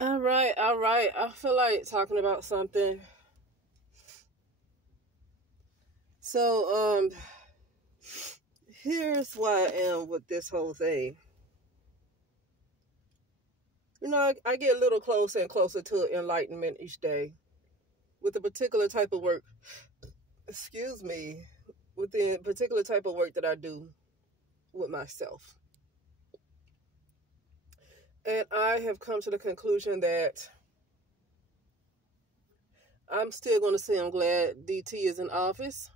All right, all right. I feel like talking about something. So, here's why I am with this whole thing. I get a little closer and closer to enlightenment each day with a particular type of work. Excuse me, with the particular type of work that I do with myself. And I have come to the conclusion that I'm still going to say I'm glad DT is in office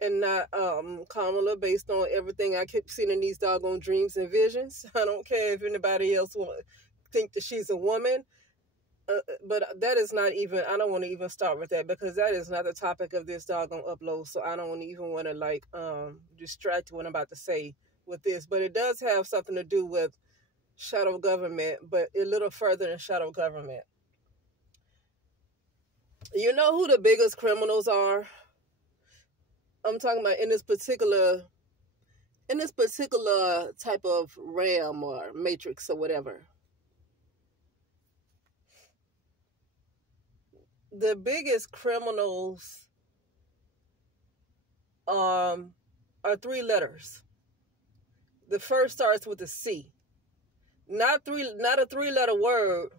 and not Kamala based on everything I keep seeing in these doggone dreams and visions. I don't care if anybody else will think that she's a woman. But that is not even, I don't want to even start with that because that is not the topic of this doggone upload. So I don't even want to distract what I'm about to say with this. But it does have something to do with shadow government, but a little further than shadow government. You know who the biggest criminals are? I'm talking about in this particular type of realm or matrix or whatever. The biggest criminals are three letters. The first starts with a C. Not a three-letter word,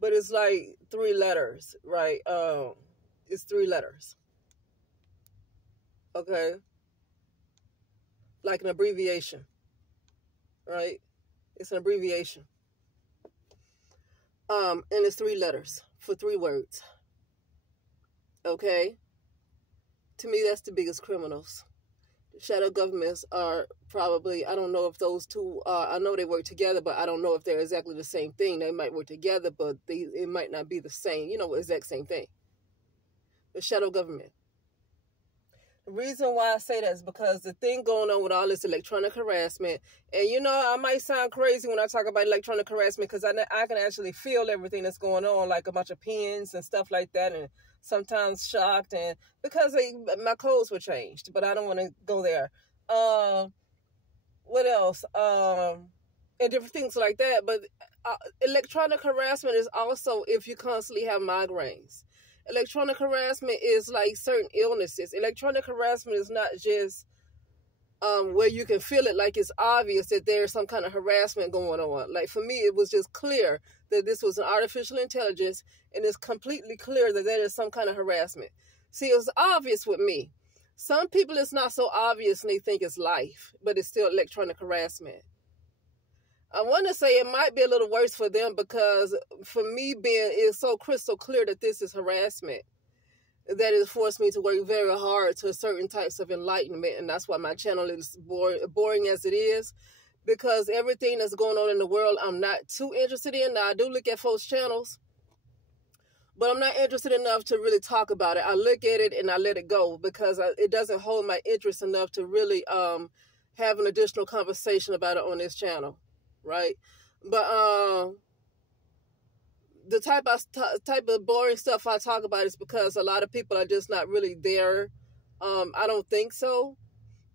but it's like three letters, right? It's three letters. Okay? Like an abbreviation, right? It's an abbreviation. And it's three letters for three words. Okay? To me, that's the biggest criminals. Shadow governments are probably, I don't know if those two, I know they work together, but I don't know if they're exactly the same thing. They might work together, but it might not be the same, exact same thing. The shadow government. The reason why I say that is because the thing going on with all this electronic harassment, and I might sound crazy when I talk about electronic harassment because I can actually feel everything that's going on, like a bunch of pins and stuff like that, and sometimes shocked, and because my codes were changed, but I don't want to go there. What else? And different things like that. But electronic harassment is also if you constantly have migraines. Electronic harassment is like certain illnesses. Electronic harassment is not just where you can feel it like it's obvious that there's some kind of harassment going on. Like for me, it was just clear that this was an artificial intelligence, and it's completely clear that there is some kind of harassment. See, it was obvious with me. Some people, it's not so obvious and they think it's life, but it's still electronic harassment. I want to say it might be a little worse for them because for me, it's so crystal clear that this is harassment that has forced me to work very hard to certain types of enlightenment. And that's why my channel is boring as it is, because everything that's going on in the world, I'm not too interested in. Now, I do look at folks' channels, but I'm not interested enough to really talk about it. I look at it and I let it go because it doesn't hold my interest enough to really have an additional conversation about it on this channel. Right, but the type of boring stuff I talk about is because a lot of people are just not really there. I don't think so.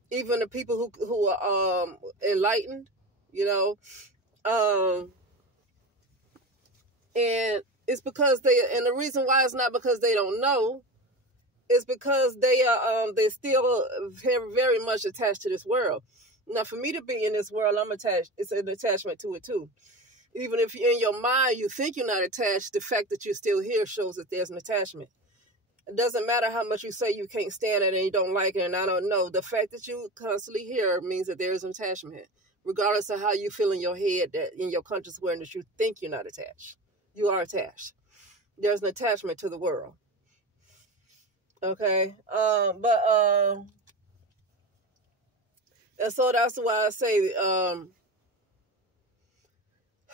Even the people who are enlightened, and it's because and the reason why it's not because they don't know, is because they still very, very much attached to this world. Now, for me to be in this world, I'm attached. It's an attachment to it, too. Even if in your mind you think you're not attached, the fact that you're still here shows that there's an attachment. It doesn't matter how much you say you can't stand it and you don't like it and I don't know. The fact that you constantly here means that there is an attachment, regardless of how you feel in your head, that in your conscious awareness you think you're not attached. You are attached. There's an attachment to the world. Okay? And so that's why I say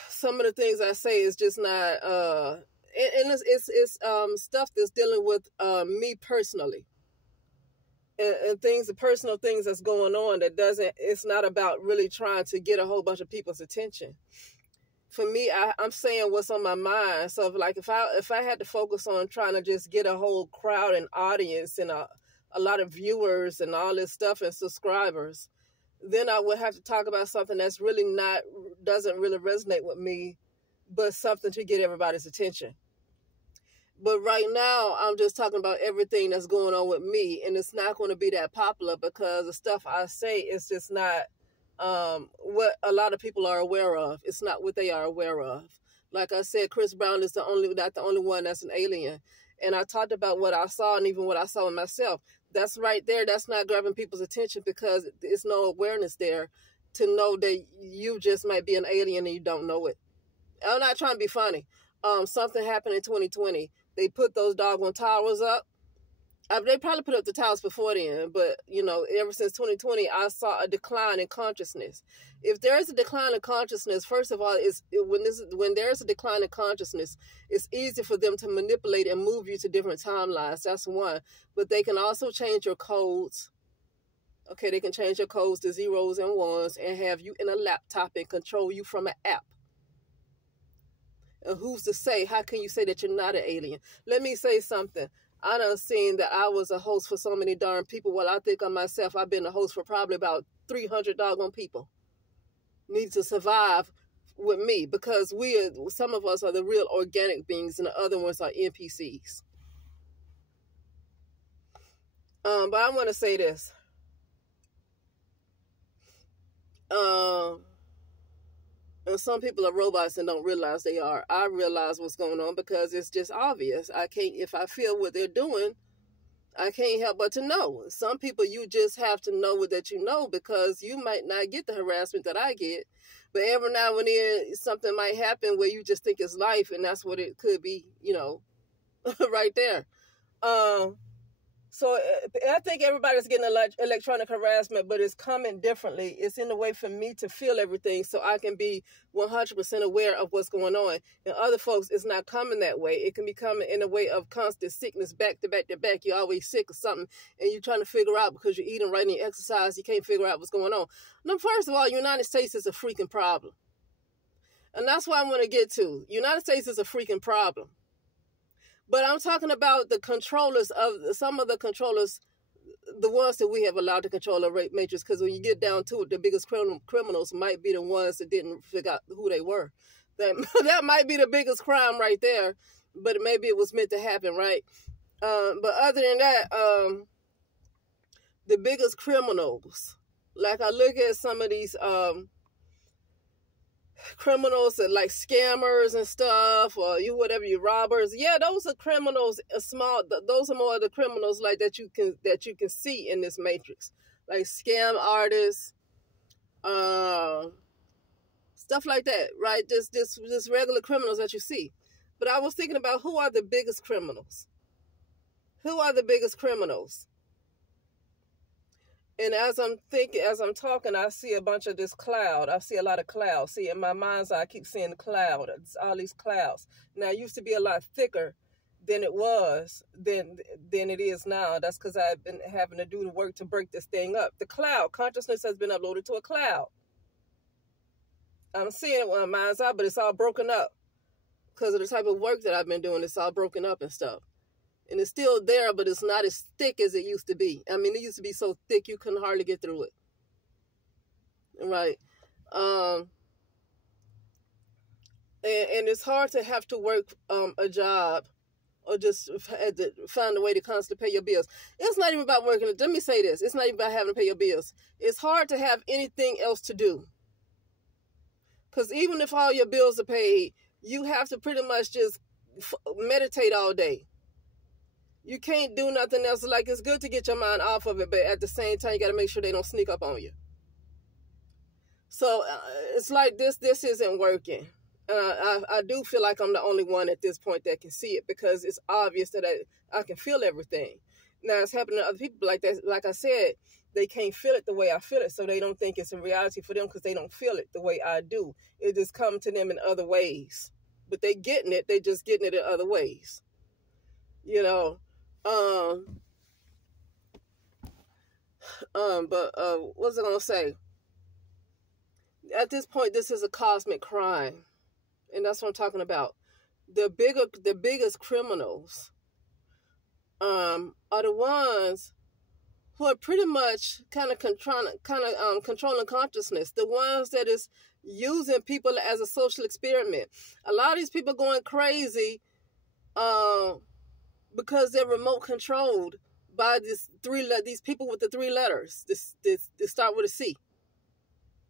some of the things I say is just not and it's stuff that's dealing with me personally, and things, the personal things that's going on that it's not about really trying to get a whole bunch of people's attention. For me, I'm saying what's on my mind. So if I had to focus on trying to just get a whole crowd and audience and a lot of viewers and all this stuff and subscribers, then I would have to talk about something that's really doesn't really resonate with me, but something to get everybody's attention. But right now, I'm just talking about everything that's going on with me, and it's not going to be that popular because the stuff I say is just not what a lot of people are aware of. It's not what they are aware of. Like I said, Chris Brown is not the only one that's an alien. And I talked about what I saw and even what I saw in myself. That's right there. That's not grabbing people's attention because there's no awareness there to know that you just might be an alien and you don't know it. I'm not trying to be funny. Something happened in 2020. They put those doggone towers up. They probably put up the towers before then, but ever since 2020, I saw a decline in consciousness. If there is a decline in consciousness, first of all, when there is a decline in consciousness, it's easy for them to manipulate and move you to different timelines. That's one. But they can also change your codes. Okay, they can change your codes to zeros and ones and have you in a laptop and control you from an app. And who's to say? How can you say that you're not an alien? Let me say something. I done seen that I was a host for so many darn people. Well, I think of myself, I've been a host for probably about 300 doggone people. Need to survive with me because some of us are the real organic beings and the other ones are NPCs. But I want to say this. And some people are robots and don't realize they are. I realize what's going on because it's just obvious. If I feel what they're doing, I can't help but to know. Some people, you just have to know that you know because you might not get the harassment that I get. But every now and then, something might happen where you just think it's life, and that's what it could be, right there. So I think everybody's getting electronic harassment, but it's coming differently. It's in the way for me to feel everything so I can be 100% aware of what's going on. And other folks, it's not coming that way. It can be coming in a way of constant sickness, back to back to back. You're always sick or something, and you're trying to figure out because you're eating right and you exercise, you can't figure out what's going on. Now, first of all, United States is a freaking problem. And that's what I want to get to. United States is a freaking problem. But I'm talking about the controllers some of the controllers, the ones that we have allowed to control the rape matrix. Because when you get down to it, the biggest criminals might be the ones that didn't figure out who they were. That might be the biggest crime right there. But maybe it was meant to happen, right? But other than that, the biggest criminals, like I look at some of these criminals that like scammers and stuff, or you robbers. Yeah, those are criminals. Those are more of the criminals like that you can see in this matrix, like scam artists, stuff like that, right? Just regular criminals that you see. But I was thinking about who are the biggest criminals. Who are the biggest criminals? And as I'm talking, I see a bunch of this cloud. I see a lot of clouds. See, in my mind's eye, I keep seeing the cloud. It's all these clouds. Now, it used to be a lot thicker than it was, than it is now. That's because I've been having to do the work to break this thing up. The cloud, consciousness has been uploaded to a cloud. I'm seeing it with my mind's eye, but it's all broken up. Because of the type of work that I've been doing, it's all broken up and stuff. And it's still there, but it's not as thick as it used to be. I mean, it used to be so thick you couldn't hardly get through it. Right. And it's hard to have to work a job or just find a way to constantly pay your bills. It's not even about working. Let me say this. It's not even about having to pay your bills. It's hard to have anything else to do. Because even if all your bills are paid, you have to pretty much just meditate all day. You can't do nothing else. Like, it's good to get your mind off of it, but at the same time, you got to make sure they don't sneak up on you. So it's like this isn't working. I do feel like I'm the only one at this point that can see it because it's obvious that I can feel everything. Now, it's happening to other people like that. Like I said, they can't feel it the way I feel it, so they don't think it's a reality for them because they don't feel it the way I do. It just comes to them in other ways. But they getting it. They just getting it in other ways. But what was I gonna say? At this point, this is a cosmic crime, and that's what I'm talking about. The biggest criminals, are the ones who are pretty much kind of controlling consciousness. The ones that is using people as a social experiment. A lot of these people going crazy because they're remote controlled by these people with the 3 letters. This start with a C.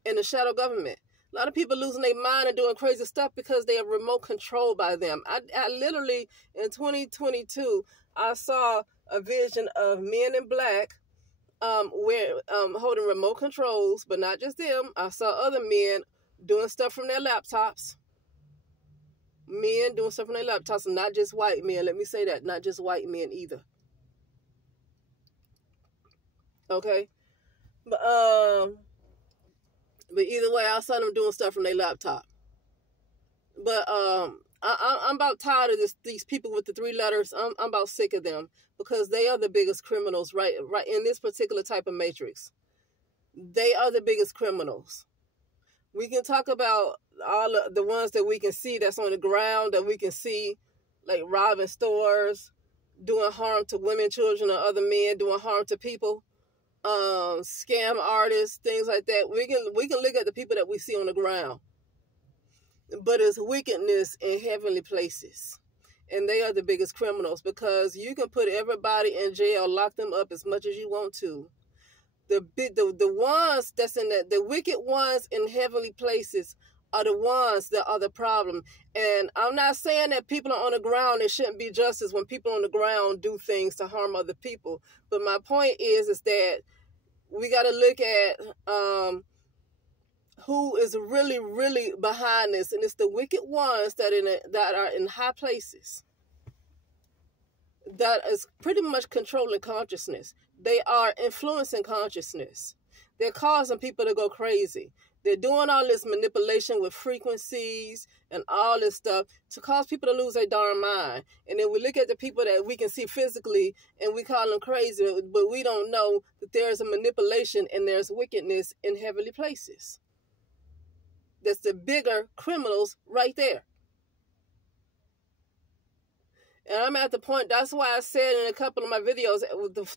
In the shadow government. A lot of people losing their mind and doing crazy stuff because they are remote controlled by them. I literally, in 2022, I saw a vision of men in black holding remote controls, but not just them. I saw other men doing stuff from their laptops. Men doing stuff from their laptops, and not just white men. Let me say that. Not just white men either. Okay? But either way, I saw them doing stuff from their laptop. But I'm about tired of these people with the 3 letters. I'm about sick of them because they are the biggest criminals right in this particular type of matrix. They are the biggest criminals. We can talk about all of the ones that we can see that's on the ground, that we can see, like robbing stores, doing harm to women, children, or other men, doing harm to people. Scam artists, things like that. We can look at the people that we see on the ground, but it's wickedness in heavenly places, and they are the biggest criminals because you can put everybody in jail, lock them up as much as you want to. The ones that's in the wicked ones in heavenly places are the ones that are the problem. And I'm not saying that people are on the ground, there shouldn't be justice when people on the ground do things to harm other people. But my point is that we got to look at who is really, really behind this. And it's the wicked ones that are in high places, that is pretty much controlling consciousness. They are influencing consciousness. They're causing people to go crazy. They're doing all this manipulation with frequencies and all this stuff to cause people to lose their darn mind. And then we look at the people that we can see physically and we call them crazy, but we don't know that there's a manipulation and there's wickedness in heavenly places. That's the bigger criminals right there. And I'm at the point, that's why I said in a couple of my videos,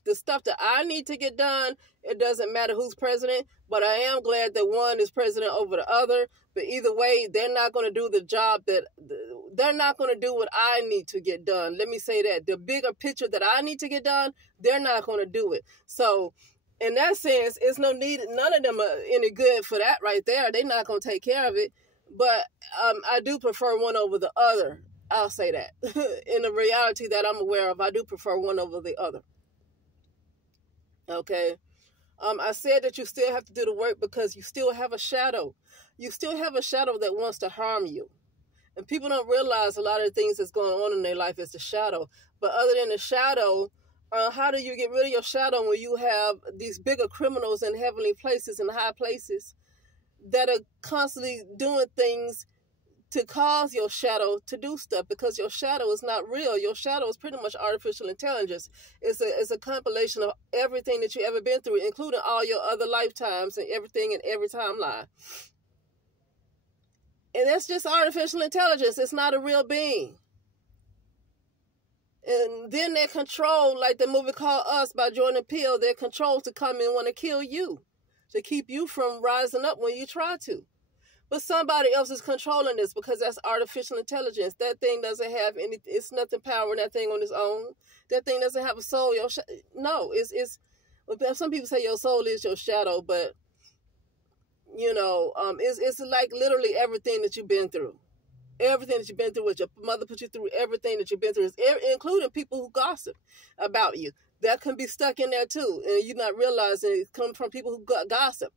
the stuff that I need to get done, it doesn't matter who's president, but I am glad that one is president over the other. But either way, they're not going to do the job they're not going to do what I need to get done. Let me say that. The bigger picture that I need to get done, they're not going to do it. So in that sense, it's no need, none of them are any good for that right there. They're not going to take care of it. But I do prefer one over the other. I'll say that. In the reality that I'm aware of, I do prefer one over the other. Okay. I said that you still have to do the work because you still have a shadow. You still have a shadow that wants to harm you. And people don't realize a lot of the things that's going on in their life is the shadow. But other than the shadow, how do you get rid of your shadow when you have these bigger criminals in heavenly places and high places that are constantly doing things to cause your shadow to do stuff? Because your shadow is not real. Your shadow is pretty much artificial intelligence. It's a compilation of everything that you ever been through, including all your other lifetimes and everything in every timeline. And that's just artificial intelligence. It's not a real being. And then they're controlled, like the movie called Us by Jordan Peele, they're controlled to come and want to kill you, to keep you from rising up when you try to. But somebody else is controlling this because that's artificial intelligence. That thing doesn't have any, it's nothing powering that thing on its own. That thing doesn't have a soul. No, it's some people say your soul is your shadow, but it's like literally everything that you've been through. Everything that you've been through, what your mother put you through, everything that you've been through, including people who gossip about you. That can be stuck in there too. And you're not realizing it comes from people who gossip.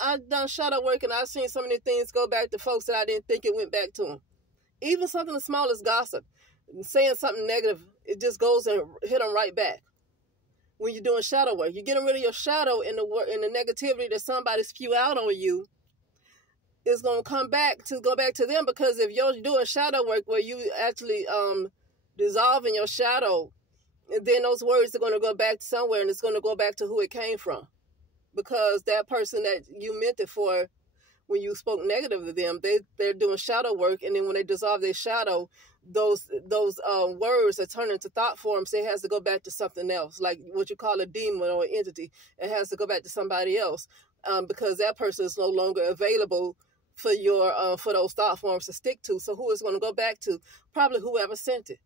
I've done shadow work and I've seen so many things go back to folks that I didn't think it went back to them. Even something as small as gossip, saying something negative, it just goes and hit them right back. When you're doing shadow work, you're getting rid of your shadow in the negativity that somebody spew out on you. It's going to go back to them, because if you're doing shadow work where you actually dissolving your shadow, then those words are going to go back to somewhere, and it's going to go back to who it came from. Because that person that you meant it for when you spoke negative to them, they're doing shadow work, and then when they dissolve their shadow, those words that turn into thought forms, it has to go back to something else, like what you call a demon or an entity. It has to go back to somebody else, because that person is no longer available for your for those thought forms to stick to. So who is going to go back to? Probably whoever sent it.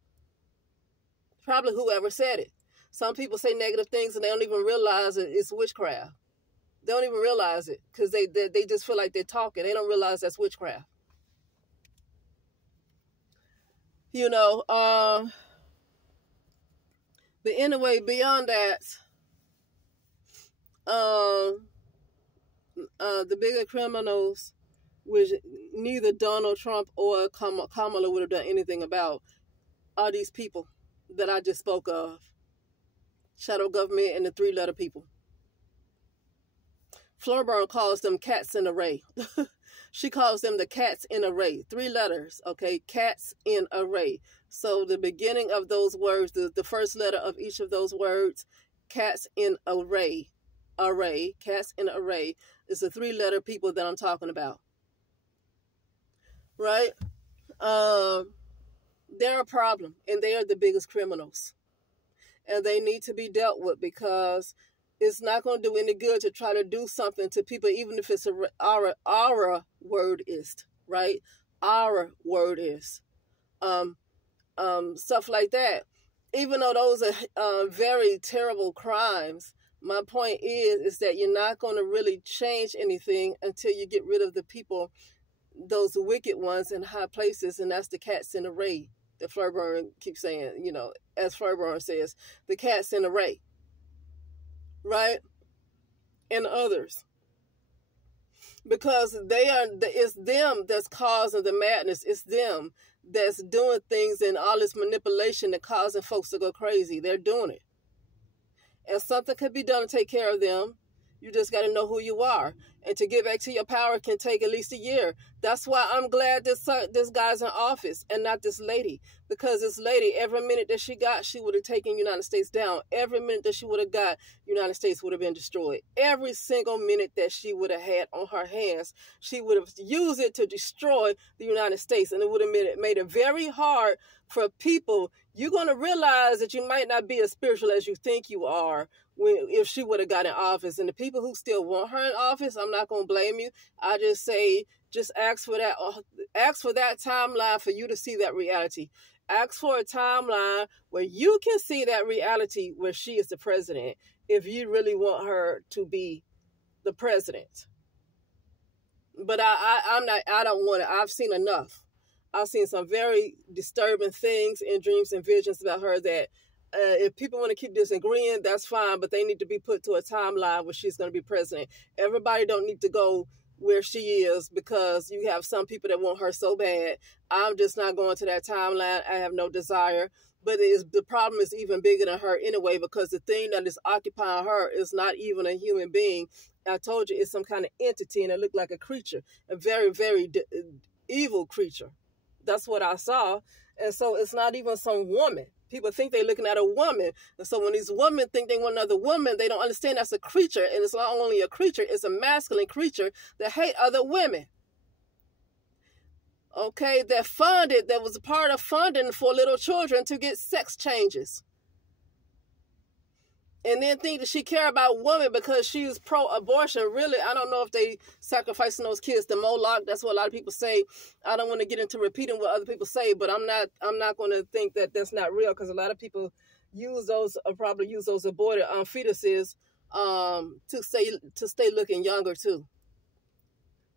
Probably whoever said it. Some people say negative things and they don't even realize it's witchcraft. They don't even realize it because they just feel like they're talking. They don't realize that's witchcraft. You know, but anyway, beyond that, the bigger criminals, which neither Donald Trump or Kamala would have done anything about, are these people that I just spoke of. Shadow government and the three-letter people. Fleurburn calls them cats in array. She calls them the cats in array. 3 letters, okay? Cats in array. So the beginning of those words, the first letter of each of those words, cats in array. Array, cats in array, is the 3-letter people that I'm talking about. Right? They're a problem, and they are the biggest criminals. And they need to be dealt with, because it's not going to do any good to try to do something to people, even if it's our word is, right? Our word is. Stuff like that. Even though those are very terrible crimes, my point is that you're not going to really change anything until you get rid of the people, those wicked ones in high places, and that's the cats in array. That Fleurburn keeps saying, you know, as Fleurburn says, the cats in array. Right? And others. Because it's them that's causing the madness. It's them that's doing things and all this manipulation that causing folks to go crazy. They're doing it. And something could be done to take care of them. You just got to know who you are. And to get back to your power can take at least a year. That's why I'm glad this guy's in office and not this lady. Because this lady, every minute that she got, she would have taken United States down. Every minute that she would have got, United States would have been destroyed. Every single minute that she would have had on her hands, she would have used it to destroy the United States. And it would have made it very hard for people. You're going to realize that you might not be as spiritual as you think you are if she would have got in office. And the people who still want her in office, I'm not going to blame you. I just say, just ask for that timeline for you to see that reality. Ask for a timeline where you can see that reality where she is the president, if you really want her to be the president. But I don't want it. I've seen enough. I've seen some very disturbing things in dreams and visions about her that if people want to keep disagreeing, that's fine, but they need to be put to a timeline where she's going to be president. Everybody don't need to go where she is, because you have some people that want her so bad. I'm just not going to that timeline. I have no desire. But the problem is even bigger than her anyway, because the thing that is occupying her is not even a human being. I told you it's some kind of entity, and it looked like a creature, a very, very evil creature. That's what I saw. And so it's not even some woman. People think they're looking at a woman. And so when these women think they want another woman, they don't understand that's a creature. And it's not only a creature, it's a masculine creature that hate other women. Okay, that was a part of funding for little children to get sex changes. And then think that she care about women because she's pro-abortion. Really, I don't know if they sacrificing those kids to Moloch. That's what a lot of people say. I don't want to get into repeating what other people say, but I'm not going to think that that's not real, because a lot of people probably use those aborted fetuses to stay looking younger too.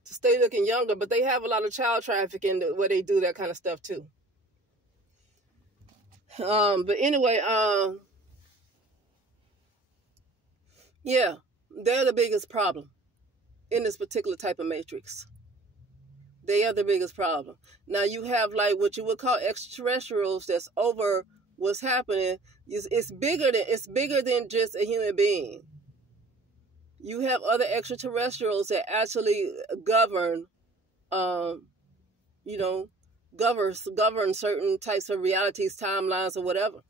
To stay looking younger, but they have a lot of child trafficking where they do that kind of stuff too. But anyway, yeah, they're the biggest problem in this particular type of matrix. They are the biggest problem. Now you have like what you would call extraterrestrials that's over what's happening. It's bigger than just a human being. You have other extraterrestrials that actually govern certain types of realities, timelines, or whatever.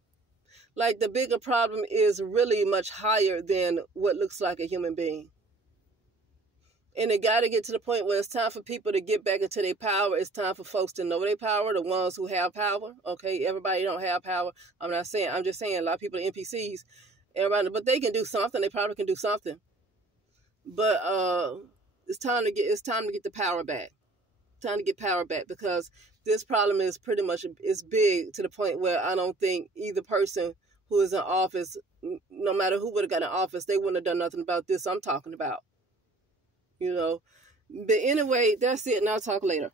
Like, the bigger problem is really much higher than what looks like a human being. And it got to get to the point where it's time for people to get back into their power. It's time for folks to know their power, the ones who have power. Okay, everybody don't have power. I'm just saying a lot of people are NPCs. Everybody, but they can do something. They probably can do something. But it's time to get the power back. Time to get power back, because this problem is pretty much is big to the point where I don't think either person who is in office, no matter who would have got in office, they wouldn't have done nothing about this I'm talking about. You know, but anyway, that's it, and I'll talk later.